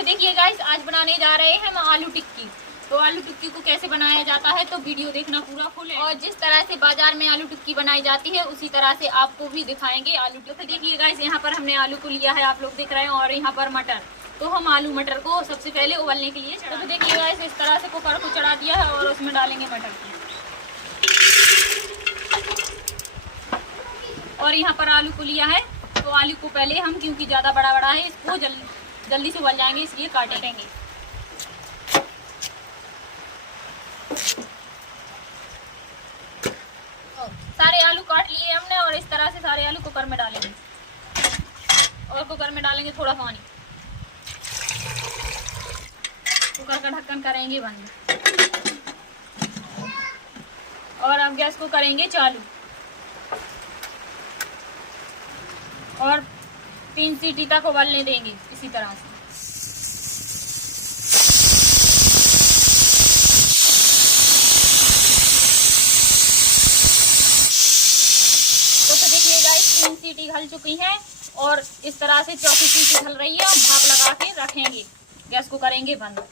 फिर देखिए गाइस, आज बनाने जा रहे हैं हम आलू टिक्की। तो आलू टिक्की को कैसे बनाया जाता है तो वीडियो देखना पूरा फुल है। और जिस तरह से बाजार में आलू टिक्की बनाई जाती है उसी तरह से आपको भी दिखाएंगे आलू टिक्की। देखिए गाइस, यहाँ पर हमने आलू को लिया है, आप लोग देख रहे हैं, और यहाँ पर मटर। तो हम आलू मटर को सबसे पहले उबलने के लिए तो देखिए गाइस, इस तरह से कुकर को चढ़ा दिया है और उसमें डालेंगे मटर को। और यहाँ पर आलू को लिया है, तो आलू को पहले हम, क्योंकि ज़्यादा बड़ा बड़ा है, इसको जल्दी से उबल जाएंगे इसलिए काटेंगे। सारे आलू काट लिए हमने और इस तरह से सारे आलू कुकर में डालेंगे। और कुकर में डालेंगे थोड़ा पानी। कुकर का ढक्कन करेंगे बंद और अब गैस को करेंगे चालू और 3 सीटी तक उबलने देंगे इसी तरह से। तो देखिए गाइस, 3 सीटी घल चुकी हैं और इस तरह से चौथी सीटी घल रही है और भाप लगा के रखेंगे। गैस को करेंगे बंद,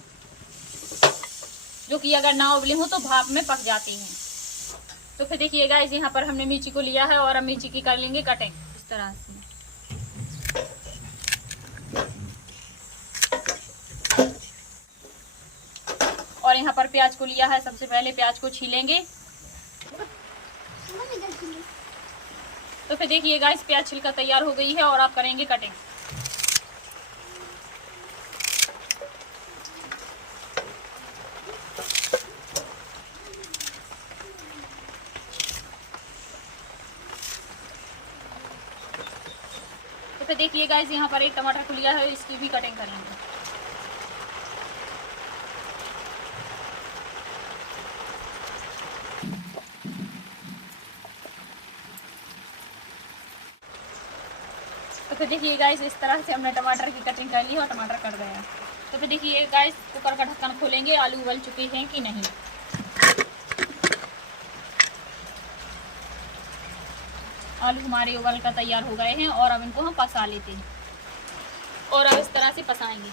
जो कि अगर ना उबले हो तो भाप में पक जाती हैं। तो फिर देखिए गाइस, यहाँ पर हमने मिर्ची को लिया है और अब मिर्ची की कर लेंगे कटिंग इस तरह से। और यहाँ पर प्याज को लिया है, सबसे पहले प्याज को छीलेंगे। तो फिर देखिए गाइस, प्याज छिलका तैयार हो गई है और आप करेंगे कटिंग। तो फिर देखिए गाइस, यहाँ पर एक टमाटर को लिया है, इसकी भी कटिंग करेंगे। तो फिर देखिए गाइस, इस तरह से हमने टमाटर की कटिंग कर ली और टमाटर कट गया। तो फिर देखिए गाइस, कुकर का ढक्कन खोलेंगे, आलू उबल चुके हैं कि नहीं। आलू हमारे उबल कर तैयार हो गए हैं और अब इनको हम पसा लेते हैं। और अब इस तरह से पसाएंगे,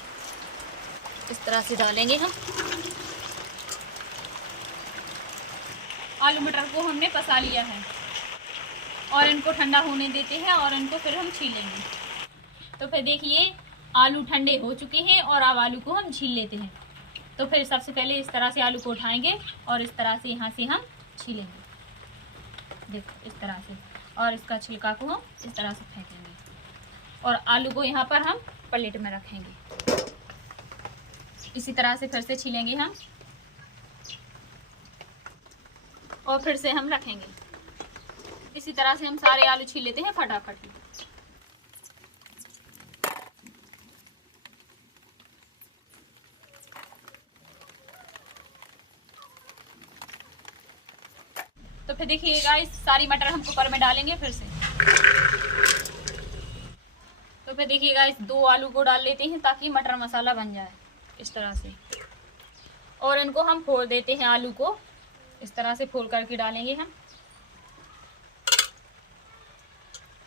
इस तरह से डालेंगे हम। आलू मटर को हमने पसा लिया है और इनको ठंडा होने देते हैं और इनको फिर हम छीलेंगे। तो फिर देखिए, आलू ठंडे हो चुके हैं और अब आलू को हम छील लेते हैं। तो फिर सबसे पहले इस तरह से आलू को उठाएंगे और इस तरह से यहाँ से हम छीलेंगे, देखो इस तरह से। और इसका छिलका को हम इस तरह से फेंकेंगे और आलू को यहाँ पर हम प्लेट में रखेंगे। इसी तरह से फिर से छीलेंगे हम और फिर से हम रखेंगे। इसी तरह से हम सारे आलू छील लेते हैं फटाफट। तो फिर देखिए गाइस, सारी मटर हम कुकर में डालेंगे फिर से। तो फिर देखिए गाइस, 2 आलू को डाल लेते हैं ताकि मटर मसाला बन जाए इस तरह से। और इनको हम फोड़ देते हैं, आलू को इस तरह से फोड़ करके डालेंगे हम।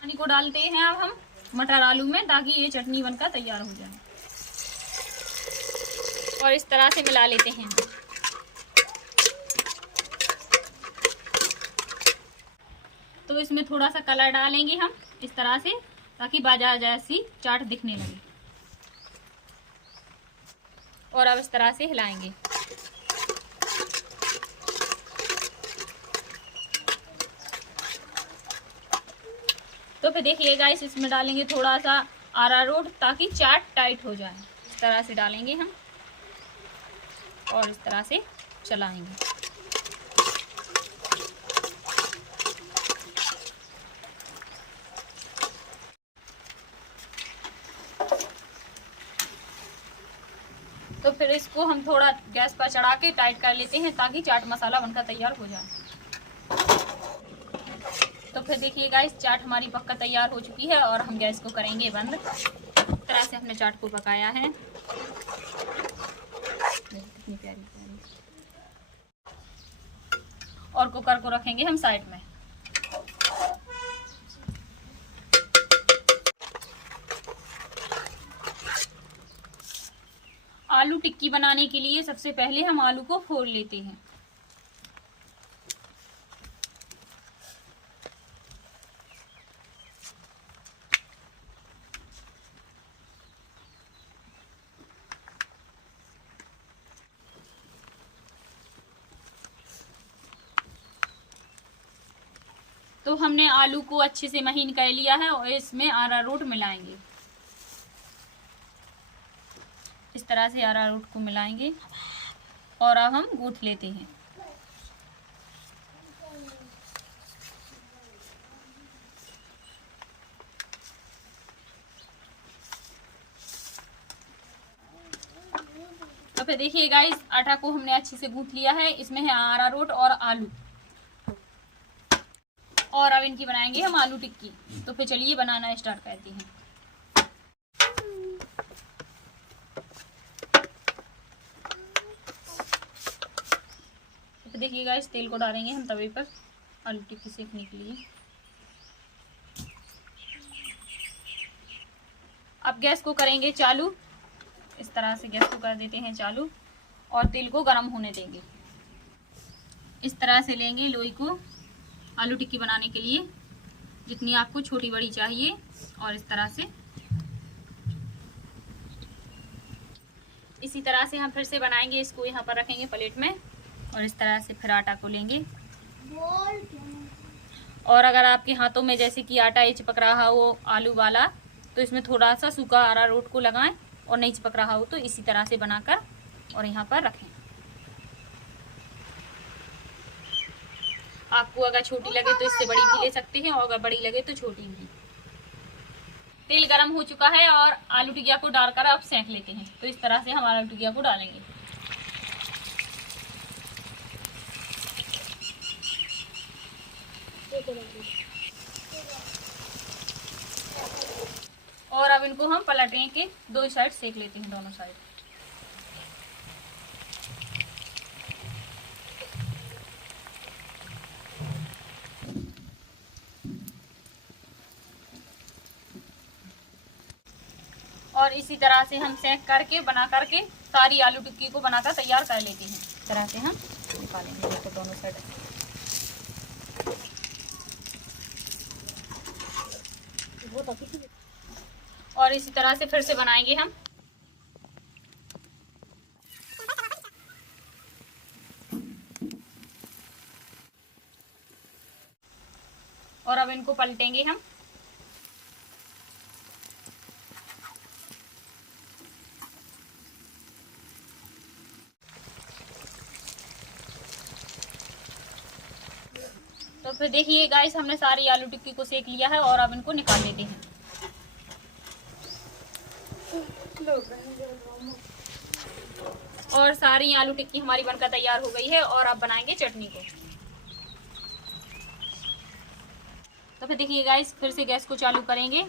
पानी को डालते हैं अब हम मटर आलू में ताकि ये चटनी बनकर तैयार हो जाए। और इस तरह से मिला लेते हैं। तो इसमें थोड़ा सा कलर डालेंगे हम इस तरह से ताकि बाजार जैसी चाट दिखने लगे। और अब इस तरह से हिलाएंगे। तो फिर देखिए गाइस, इसमें डालेंगे थोड़ा सा अरारोट ताकि चाट टाइट हो जाए। इस तरह से डालेंगे हम और इस तरह से चलाएंगे। तो फिर इसको हम थोड़ा गैस पर चढ़ा के टाइट कर लेते हैं ताकि चाट मसाला बनकर तैयार हो जाए। तो फिर देखिए गाइस, चाट हमारी पक्का तैयार हो चुकी है और हम गैस को करेंगे बंद। इस तरह से हमने चाट को पकाया है। कितनी प्यारी प्यारी। और कुकर को रखेंगे हम साइड में। आलू टिक्की बनाने के लिए सबसे पहले हम आलू को फोड़ लेते हैं। तो हमने आलू को अच्छे से महीन कर लिया है और इसमें अरारोट मिलाएंगे। इस तरह से अरारोट को मिलाएंगे और अब हम गूंथ लेते हैं। तो फिर देखिए गाइस, आटा को हमने अच्छे से गूंथ लिया है। इसमें है अरारोट और आलू, और अब इनकी बनाएंगे हम आलू टिक्की। तो फिर चलिए बनाना स्टार्ट करते हैं। तो देखिएगा, इस तेल को डालेंगे हम तवे पर आलू टिक्की सेकने के लिए। अब गैस को करेंगे चालू। इस तरह से गैस को कर देते हैं चालू और तेल को गर्म होने देंगे। इस तरह से लेंगे लोई को आलू टिक्की बनाने के लिए, जितनी आपको छोटी बड़ी चाहिए। और इस तरह से, इसी तरह से हम फिर से बनाएंगे। इसको यहाँ पर रखेंगे प्लेट में और इस तरह से फिर आटा को लेंगे। और अगर आपके हाथों में जैसे कि आटा ये चिपक रहा हो आलू वाला, तो इसमें थोड़ा सा सूखा अरारोट को लगाएं, और नहीं चिपक रहा हो तो इसी तरह से बनाकर और यहाँ पर रखें। आपको अगर छोटी लगे तो इससे बड़ी भी ले सकते हैं, और अगर बड़ी लगे तो छोटी भी। तेल गरम हो चुका है और आलू टिकिया को डालकर अब सेंक लेते हैं। तो इस तरह से हम आलू टिकिया को डालेंगे। और अब इनको हम पलटें के दो साइड सेक लेते हैं, दोनों साइड। और इसी तरह से हम सेक करके बना करके सारी आलू टिक्की को बनाकर तैयार कर लेते हैं। इस तरह से हम निकालेंगे तो दोनों साइड। और इसी तरह से फिर से बनाएंगे हम। और अब इनको पलटेंगे हम। तो फिर देखिए गाइस, हमने सारी आलू टिक्की को सेक लिया है और अब इनको निकाल लेते हैं। और सारी आलू टिक्की हमारी बनकर तैयार हो गई है। और अब बनाएंगे चटनी को। तो फिर देखिए गाइस, फिर से गैस को चालू करेंगे।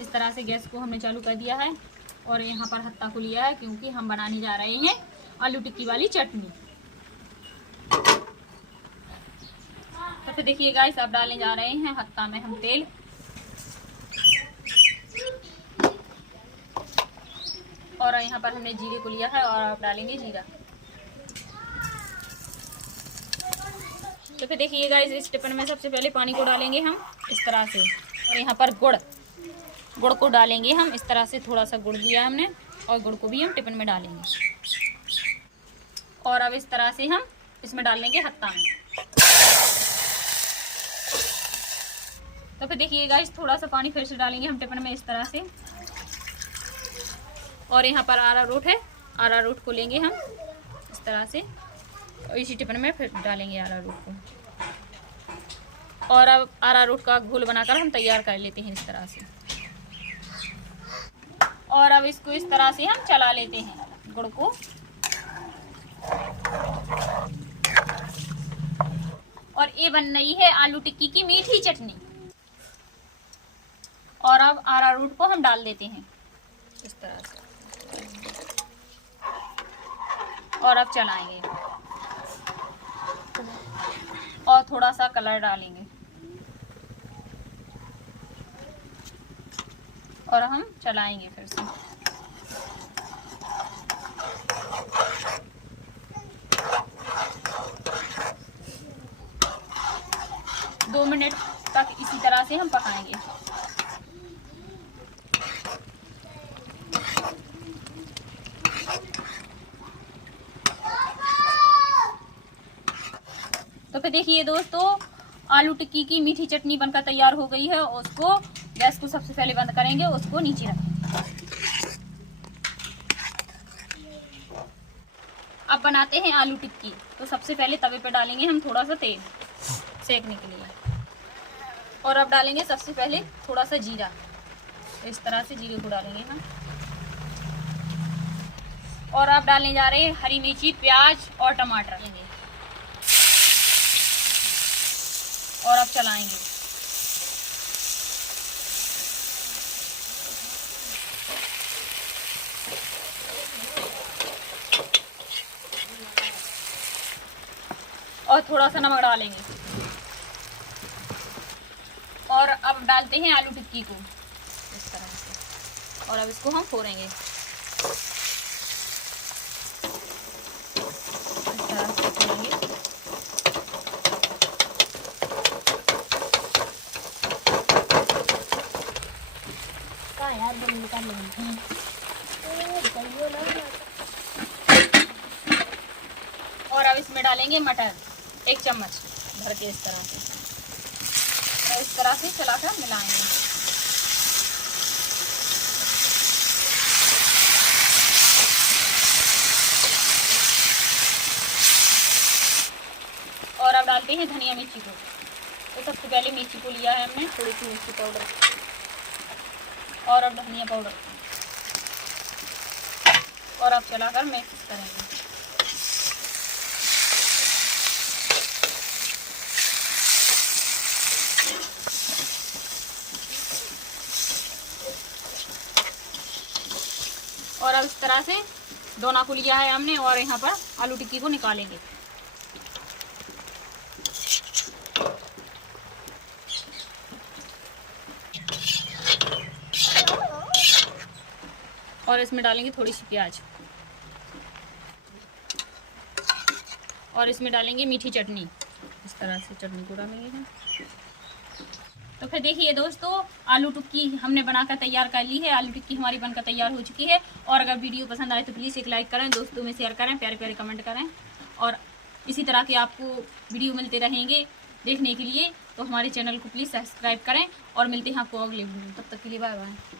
इस तरह से गैस को हमने चालू कर दिया है और यहाँ पर हत्ता को लिया है, क्योंकि हम बनाने जा रहे हैं आलू टिक्की वाली चटनी। तो फिर देखिए गाइस, अब डालने जा रहे हैं हत्ता में हम तेल। और यहाँ पर हमने जीरे को लिया है और अब डालेंगे जीरा। तो फिर देखिए गाइस, इस टिफिन में सबसे पहले पानी को डालेंगे हम इस तरह से। और यहाँ पर गुड़ को डालेंगे हम। इस तरह से थोड़ा सा गुड़ दिया हमने, और गुड़ को भी हम टिफिन में डालेंगे। और अब इस तरह से हम इसमें डाल लेंगे हत्ता में। तो फिर देखिए गाइस, थोड़ा सा पानी फिर से डालेंगे हम टिफिन में इस तरह से। और यहाँ पर अरारोट है, अरारोट को लेंगे हम इस तरह से और इसी टिफिन में फिर डालेंगे अरारोट को। और अब अरारोट का घोल बनाकर हम तैयार कर लेते हैं इस तरह से। और अब इसको इस तरह से हम चला लेते हैं गुड़ को। और ये बन रही है आलू टिक्की की मीठी चटनी। और अब अरारोट को हम डाल देते हैं इस तरह से और अब चलाएंगे और थोड़ा सा कलर डालेंगे और हम चलाएंगे फिर से। 2 मिनट तक इसी तरह से हम पकाएंगे। तो फिर देखिए दोस्तों, आलू टिक्की की मीठी चटनी बनकर तैयार हो गई है। उसको गैस को सबसे पहले बंद करेंगे, उसको नीचे रखेंगे। अब बनाते हैं आलू टिक्की। तो सबसे पहले तवे पे डालेंगे हम थोड़ा सा तेल सेकने के लिए, और अब डालेंगे सबसे पहले थोड़ा सा जीरा। इस तरह से जीरे को डालेंगे हम, और अब डालने जा रहे हैं हरी मिर्ची, प्याज और टमाटर, और अब चलाएंगे। और थोड़ा सा नमक डालेंगे, और अब डालते हैं आलू टिक्की को इस तरह से, और अब इसको हम फोड़ेंगे इस तरह से फोड़ेंगे। और अब इसमें डालेंगे मटर, 1 चम्मच भर के इस तरह से, और इस तरह से चलाकर मिलाएंगे। और अब डालते हैं धनिया मिर्ची को। तो सबसे पहले मिर्ची को लिया है हमने, थोड़ी सी मिर्ची पाउडर, और अब धनिया पाउडर, और अब चलाकर मिक्स करेंगे। और अब इस तरह से दोना को लिया है हमने, और यहाँ पर आलू टिक्की को निकालेंगे। और इसमें डालेंगे थोड़ी सी प्याज, और इसमें डालेंगे मीठी चटनी। इस तरह से चटनी को डालेंगे हम। तो फिर देखिए दोस्तों, आलू टिक्की हमने बनाकर तैयार कर ली है। आलू टिक्की हमारी बनकर तैयार हो चुकी है। और अगर वीडियो पसंद आए तो प्लीज़ एक लाइक करें, दोस्तों में शेयर करें, प्यारे प्यारे कमेंट करें, और इसी तरह के आपको वीडियो मिलते रहेंगे देखने के लिए। तो हमारे चैनल को प्लीज़ सब्सक्राइब करें, और मिलते हैं आपको अगले वीडियो में। तब तक के लिए बाय बाय।